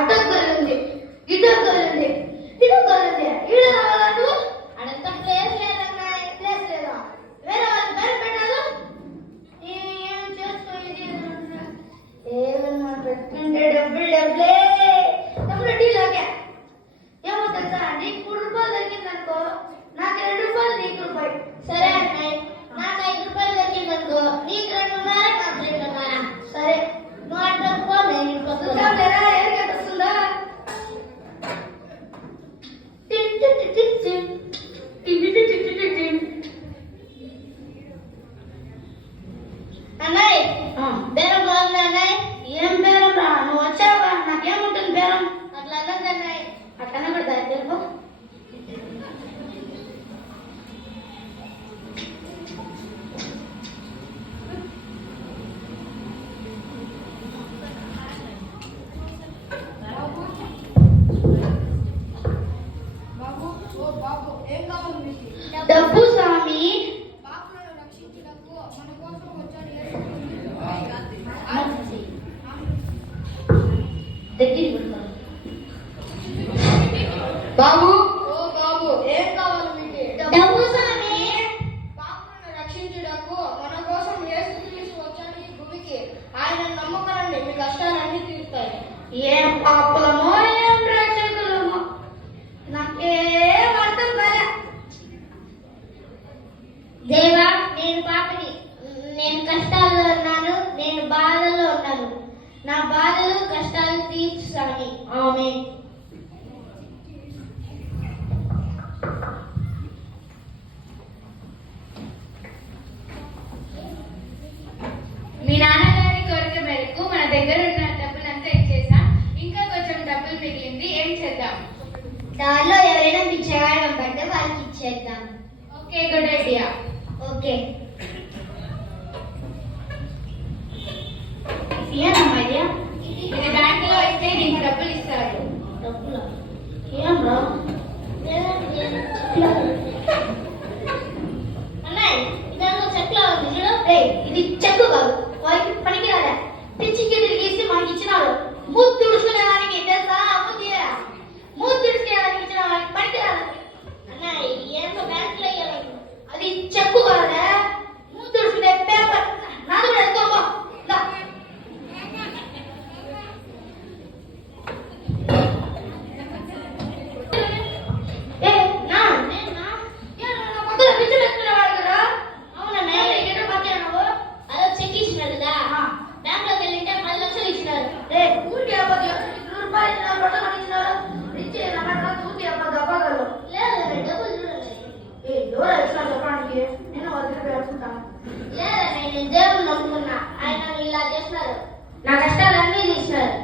అటు గొర్రె ఉంది, ఇటు గొర్రె ఉంది, ఇటు గొర్రె ఉంది. ఈడ రావాలంటూ అడంత ప్లేస్ లేదన్నా, ప్లేస్ లేదా? వేరే వాళ్ళు పేరు పెట్టారు. ఏం చేసుకోలేదు ఏమన్నా పెట్టుకుంటే డబ్బులే తమ్ముడు డీలాగే. ఏమో తెలుసా, నీకు 3 రూపాయలు దొరికిందనుకో, నాకు 2 రూపాయలు, నీకు రూపాయి. సరే అన్నయ్య, నాకు 5 రూపాయలు దొరికిందనుకో, నీకు 2.5, నాకు 2.5. సరే, నువ్వు 8 రూపాయలు, నేను 20 రూపాయలు. ఏరికట్ వస్తుందా? అన్నయ్య, బేరం బాగుంది అన్నయ్య. ఏం బేరం రా, నువ్వు వచ్చావా? నాకేముంటుంది బేరం? అట్లా అన్నది అన్నయ్య. అట్లనే పెడతా తెలుపు. డబ్బు స్వామి. బాబు, ఓ బాబు, ఏం కావాలి మీకు? డబ్బు స్వామి. పాపను రక్షించుటకు మన కోసం యేసుక్రీస్తు వచ్చాడు ఈ భూమికి. ఆయన నమ్మకాన్ని మీ కష్టాలన్నీ తీరుతాయి. ఏం పాపలమో, ఏం రక్షకులమో, నాకేం అర్థం కాలే. దేవా, నేను పాపిని, నేను కష్టాల్లో ఉన్నాను, నేను బాధలో ఉన్నాను. నా బాధలు కష్టాలు తీర్చుసాని. ఆమేన్. మీ నాన్నగారి కోరిక మేరకు మన దగ్గర ఉన్న డబ్బులంతా ఇచ్చేసాం. ఇంకా కొంచెం డబ్బులు మిగిలింది, ఏం చేద్దాం? దానిలో ఎవరైనా బిచ్చగాడు పడితే వాళ్ళకి ఇచ్చేద్దాం. Okay, good idea. ఓకే. ఏనమ్మా ఐడియా? ఇది బ్యాంకులో ఇస్తే నీకు డబ్బులు ఇస్తారు. డబ్బులా? ఏం రా? అన్నయ్య, ఇదంతా చెక్లా ఉంది చూడు. ఇది చెక్కు కాదు, వాళ్ళకి పనికి రాలే. పిచ్చికి తిరిగేసి మనకి ఇచ్చినారు. మూతి తుడుచుకునేదానికి తెలుసా? మూతి తుడుచుకునేదానికి ఇచ్చిన వాళ్ళకి పనికి రాలే. అన్నయ్య, ఏంటో బ్యాంకులో ఇవ్వాలి. అది చెక్కు కాదా, మూతి తుడుచుకునే పేపర్. నాది కూడా ఎత్తుకోపో. నా కష్టాలన్నీ తీసినారు.